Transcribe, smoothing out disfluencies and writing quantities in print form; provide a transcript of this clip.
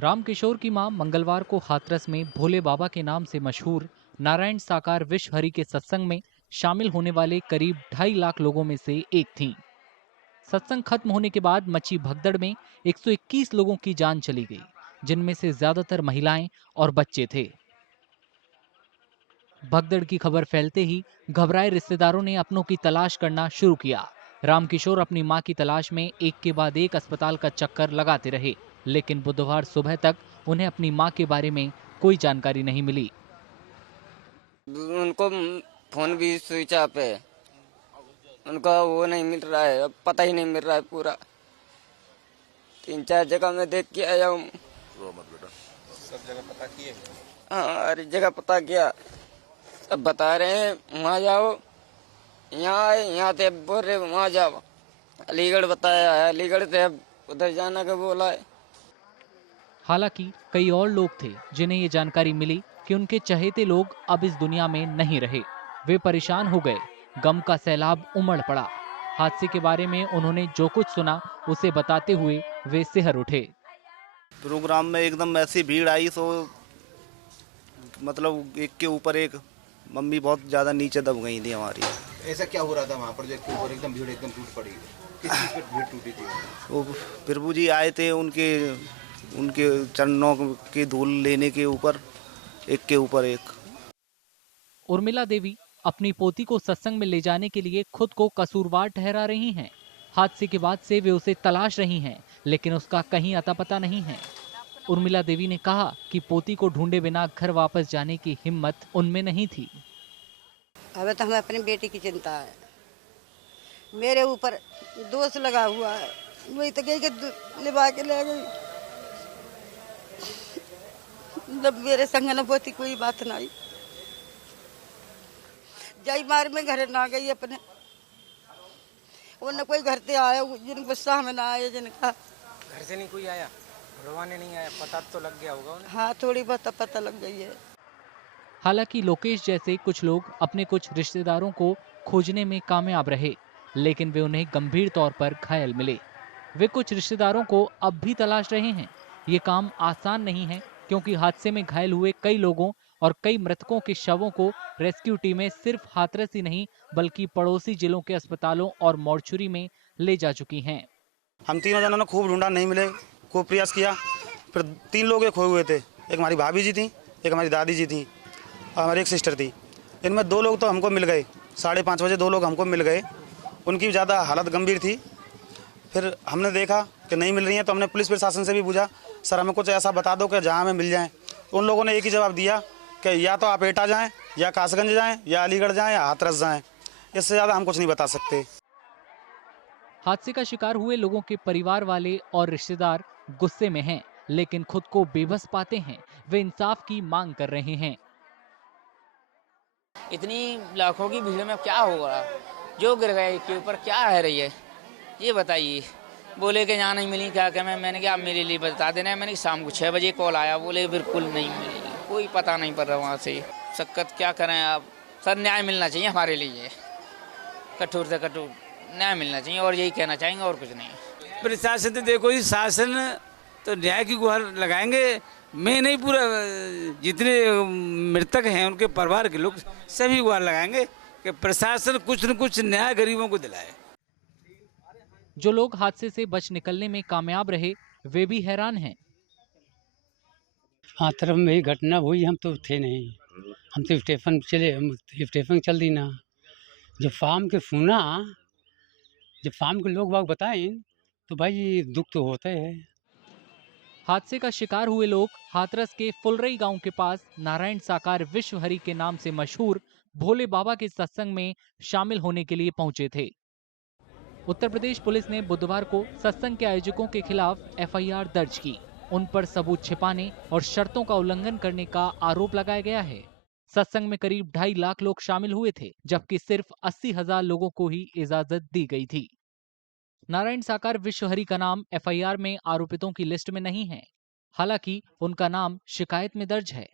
रामकिशोर की मां मंगलवार को हाथरस में भोले बाबा के नाम से मशहूर नारायण साकार विश्व हरि के सत्संग में शामिल होने वाले करीब 2.5 लाख लोगों में से एक थीं। सत्संग खत्म होने के बाद मची भगदड़ में 121 लोगों की जान चली गई, जिनमें से ज्यादातर महिलाएं और बच्चे थे। भगदड़ की खबर फैलते ही घबराए रिश्तेदारों ने अपनों की तलाश करना शुरू किया। रामकिशोर अपनी मां की तलाश में एक के बाद एक अस्पताल का चक्कर लगाते रहे, लेकिन बुधवार सुबह तक उन्हें अपनी मां के बारे में कोई जानकारी नहीं मिली। उनको फोन भी स्विच ऑफ है, उनका वो नहीं मिल रहा है, अब पता ही नहीं मिल रहा है पूरा। 3-4 जगह मैं देख के आया हूँ। सब जगह पता किए? हाँ, हर जगह पता किया। अब बता रहे हैं वहाँ जाओ, यहाँ आए, यहाँ से बोल रहे वहाँ जाओ। अलीगढ़ बताया है, अलीगढ़ से अब उधर जाना का बोला है। हालांकि कई और लोग थे जिन्हें ये जानकारी मिली कि उनके चहेते लोग अब इस दुनिया में नहीं रहे। वे परेशान हो गए, गम का सैलाब उमड़ पड़ा। हादसे के बारे में उन्होंने जो कुछ सुना उसे बताते हुए वे सिहर उठे। प्रोग्राम में एकदम ऐसी भीड़ आई तो मतलब एक के ऊपर एक, मम्मी बहुत ज़्यादा नीचे दब गई थी हमारी। ऐसा क्या हो रहा था वहाँ पर जो इसके ऊपर एकदम भीड़ एकदम टूट पड़ी? किस चीज़ पर भीड़ टूटी थी? वो प्रभु जी आए थे, उनके चरणों की धूल लेने के ऊपर एक के ऊपर एक। उर्मिला देवी अपनी पोती को सत्संग में ले जाने के लिए खुद को कसूरवार ठहरा रही हैं। हादसे के बाद से वे उसे तलाश रही हैं, लेकिन उसका कहीं अता पता नहीं है। उर्मिला देवी ने कहा कि पोती को ढूंढे बिना घर वापस जाने की हिम्मत उनमें नहीं थी। अब तो हमें अपनी बेटी की चिंता है, मेरे ऊपर दोष लगा हुआ है, वही तो गई कि लिवा के ले गई। जब मेरे संग न पोती कोई बात नहीं, जाई मार में घर ना गई अपने, उन कोई घर से आया जिन गुस्सा में ना आया, जिनका घर से नहीं कोई आया, भगवान ने नहीं आया, पता तो लग गया होगा उन्हें। हाँ, थोड़ी बहुत पता लग गई है। हालांकि लोकेश जैसे कुछ लोग अपने कुछ रिश्तेदारों को खोजने में कामयाब रहे, लेकिन वे उन्हें गंभीर तौर पर घायल मिले। वे कुछ रिश्तेदारों को अब भी तलाश रहे हैं। ये काम आसान नहीं है, क्योंकि हादसे में घायल हुए कई लोगों और कई मृतकों के शवों को रेस्क्यू टीमें सिर्फ हाथरस ही नहीं बल्कि पड़ोसी जिलों के अस्पतालों और मॉर्चुरी में ले जा चुकी हैं। हम तीनों जनों ने खूब ढूंढा, नहीं मिले, खूब प्रयास किया। फिर 3 लोग खोए हुए थे, एक हमारी भाभी जी थी, एक हमारी दादी जी थी और हमारी एक सिस्टर थी। इनमें 2 लोग तो हमको मिल गए, 5:30 बजे 2 लोग हमको मिल गए। उनकी ज़्यादा हालत गंभीर थी। फिर हमने देखा कि नहीं मिल रही हैं, तो हमने पुलिस प्रशासन से भी पूछा, सर हमें कुछ ऐसा बता दो कि जहाँ हमें मिल जाएँ। उन लोगों ने एक ही जवाब दिया कि या तो आप एटा जाएँ, या कासगंज जाएँ, या अलीगढ़ जाएँ, या हाथरस जाएँ, इससे ज़्यादा हम कुछ नहीं बता सकते। हादसे का शिकार हुए लोगों के परिवार वाले और रिश्तेदार गुस्से में हैं, लेकिन खुद को बेबस पाते हैं। वे इंसाफ की मांग कर रहे हैं। इतनी लाखों की भीड़ में क्या होगा, जो गिर गए के ऊपर क्या है रही है, ये बताइए। बोले कि यहाँ नहीं मिली, क्या क्या मैंने कहा आप मेरे लिए बता देना है। मैंने शाम को 6 बजे कॉल आया, बोले बिल्कुल नहीं मिलेगी, कोई पता नहीं पड़ रहा वहाँ से। शक्कत क्या करें आप, सर न्याय मिलना चाहिए हमारे लिए, कठोर से कठोर न्याय मिलना चाहिए, और यही कहना चाहेंगे, और कुछ नहीं। प्रशासन तो देखो, ही शासन तो न्याय की गुहार लगाएंगे। मैं नहीं, पूरा जितने मृतक हैं उनके परिवार के लोग सभी गुहार लगाएंगे कि प्रशासन कुछ न कुछ न्याय गरीबों को दिलाए। जो लोग हादसे से बच निकलने में कामयाब रहे, वे भी हैरान हैं। हाँ, तरफ में ही घटना हुई, हम तो थे नहीं, हम तो स्टेशन चल दी ना। जब फार्म के लोग बाग बताएं तो भाई दुख तो होता है। हादसे का शिकार हुए लोग हाथरस के फुलरई गांव के पास नारायण साकार विश्व हरि के नाम से मशहूर भोले बाबा के सत्संग में शामिल होने के लिए पहुंचे थे। उत्तर प्रदेश पुलिस ने बुधवार को सत्संग के आयोजकों के खिलाफ एफआईआर दर्ज की। उन पर सबूत छिपाने और शर्तों का उल्लंघन करने का आरोप लगाया गया है। सत्संग में करीब 2.5 लाख लोग शामिल हुए थे, जबकि सिर्फ 80,000 लोगों को ही इजाजत दी गई थी। नारायण साकार विश्व हरि का नाम एफआईआर में आरोपितों की लिस्ट में नहीं है, हालांकि उनका नाम शिकायत में दर्ज है।